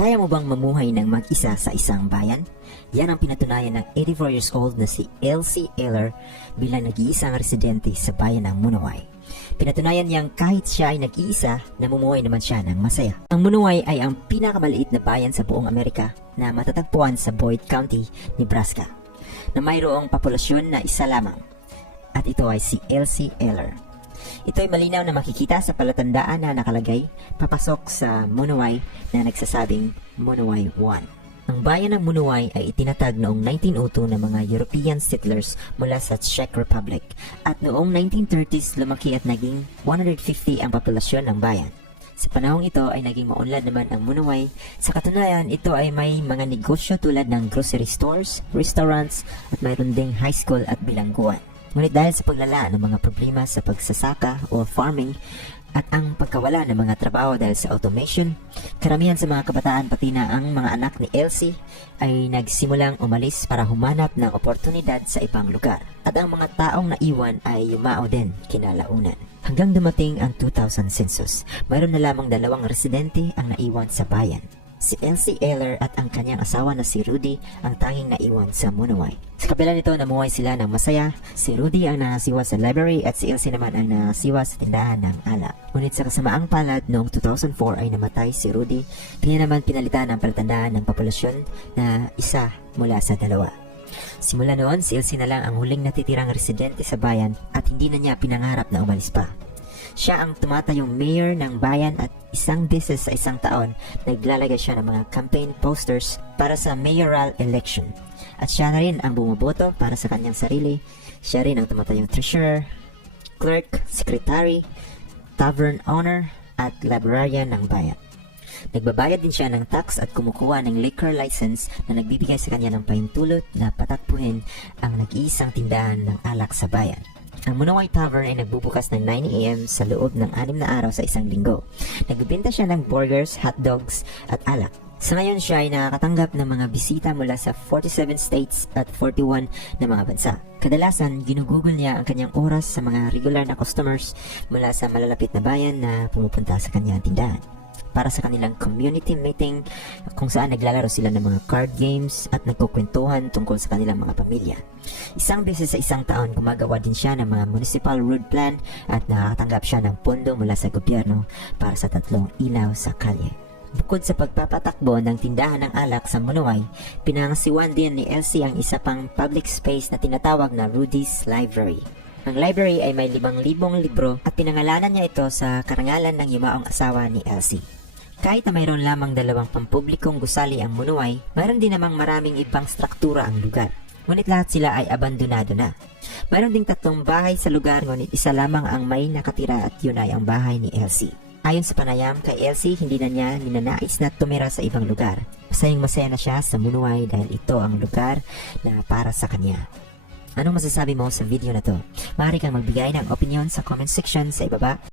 Kaya mo bang mamuhay ng mag-isa sa isang bayan? Yan ang pinatunayan ng 84 years old na si Elsie Eller bilang nag-iisang residente sa bayan ng Munaway. Pinatunayan niyang kahit siya ay nag-iisa, namumuhay naman siya ng masaya. Ang Munaway ay ang pinakamaliit na bayan sa buong Amerika na matatagpuan sa Boyd County, Nebraska, na mayroong populasyon na isa lamang. At ito ay si Elsie Eller. Ito ay malinaw na makikita sa palatandaan na nakalagay papasok sa Munaway na nagsasabing Munaway 1. Ang bayan ng Munaway ay itinatag noong 1902 ng mga European settlers mula sa Czech Republic at noong 1930s lumaki at naging 150 ang populasyon ng bayan. Sa panahong ito ay naging maunlad naman ang Munaway. Sa katunayan, ito ay may mga negosyo tulad ng grocery stores, restaurants at mayroon ding high school at bilangguan. Ngunit dahil sa paglala ng mga problema sa pagsasaka o farming at ang pagkawala ng mga trabaho dahil sa automation, karamihan sa mga kabataan pati na ang mga anak ni Elsie ay nagsimulang umalis para humanap ng oportunidad sa ibang lugar. At ang mga taong naiwan ay yumao din kinalaunan. Hanggang dumating ang 2000 census, mayroon na lamang 2 residente ang naiwan sa bayan. Si Elsie Eller at ang kanyang asawa na si Rudy ang tanging naiwan sa Munaway. Sa kapila nito, namuhay sila ng masaya. Si Rudy ang nasiwa sa library at si Elsie naman ang nasiwa sa tindahan ng alak. Ngunit sa kasamaang palad, noong 2004 ay namatay si Rudy. Kanya naman pinalitan ang palatandaan ng populasyon na isa mula sa 2. Simula noon, si Elsie na lang ang huling natitirang residente sa bayan at hindi na niya pinangarap na umalis pa. Siya ang tumatayong mayor ng bayan at isang beses sa isang taon naglalagay siya ng mga campaign posters para sa mayoral election. At siya na rin ang bumoboto para sa kanyang sarili. Siya rin ang tumatayong treasurer, clerk, secretary, tavern owner at librarian ng bayan. Nagbabayad din siya ng tax at kumukuha ng liquor license na nagbibigay sa kanya ng pahintulot na patakbuhin ang nag-iisang tindahan ng alak sa bayan. Ang Munaway Tavern ay nagbubukas ng 9 AM sa loob ng 6 na araw sa isang linggo. Nagbibenta siya ng burgers, hotdogs at alak. Sa ngayon siya ay nakakatanggap ng mga bisita mula sa 47 states at 41 na mga bansa. Kadalasan, ginugugol niya ang kanyang oras sa mga regular na customers mula sa malalapit na bayan na pumupunta sa kanyang tindahan para sa kanilang community meeting kung saan naglalaro sila ng mga card games at nagkukwentuhan tungkol sa kanilang mga pamilya. Isang beses sa isang taon, gumagawa din siya ng mga municipal road plan at nakakatanggap siya ng pondo mula sa gobyerno para sa 3 ilaw sa kalye. Bukod sa pagpapatakbo ng tindahan ng alak sa Munaway, pinangasiwan din ni Elsie ang isa pang public space na tinatawag na Rudy's Library. Ang library ay may 5,000 libro at pinangalanan niya ito sa karangalan ng yumaong asawa ni Elsie. Kahit na mayroon lamang 2 pampublikong gusali ang Munaway, mayroon din namang maraming ibang struktura ang lugar. Ngunit lahat sila ay abandonado na. Mayroon ding 3 bahay sa lugar, ngunit isa lamang ang may nakatira at yun ay ang bahay ni Elsie. Ayon sa panayam kay Elsie, hindi na niya ninanais na tumira sa ibang lugar. Masayang-masaya na siya sa Munaway dahil ito ang lugar na para sa kanya. Anong masasabi mo sa video na to? Maaari kang magbigay ng opinion sa comment section sa ibaba.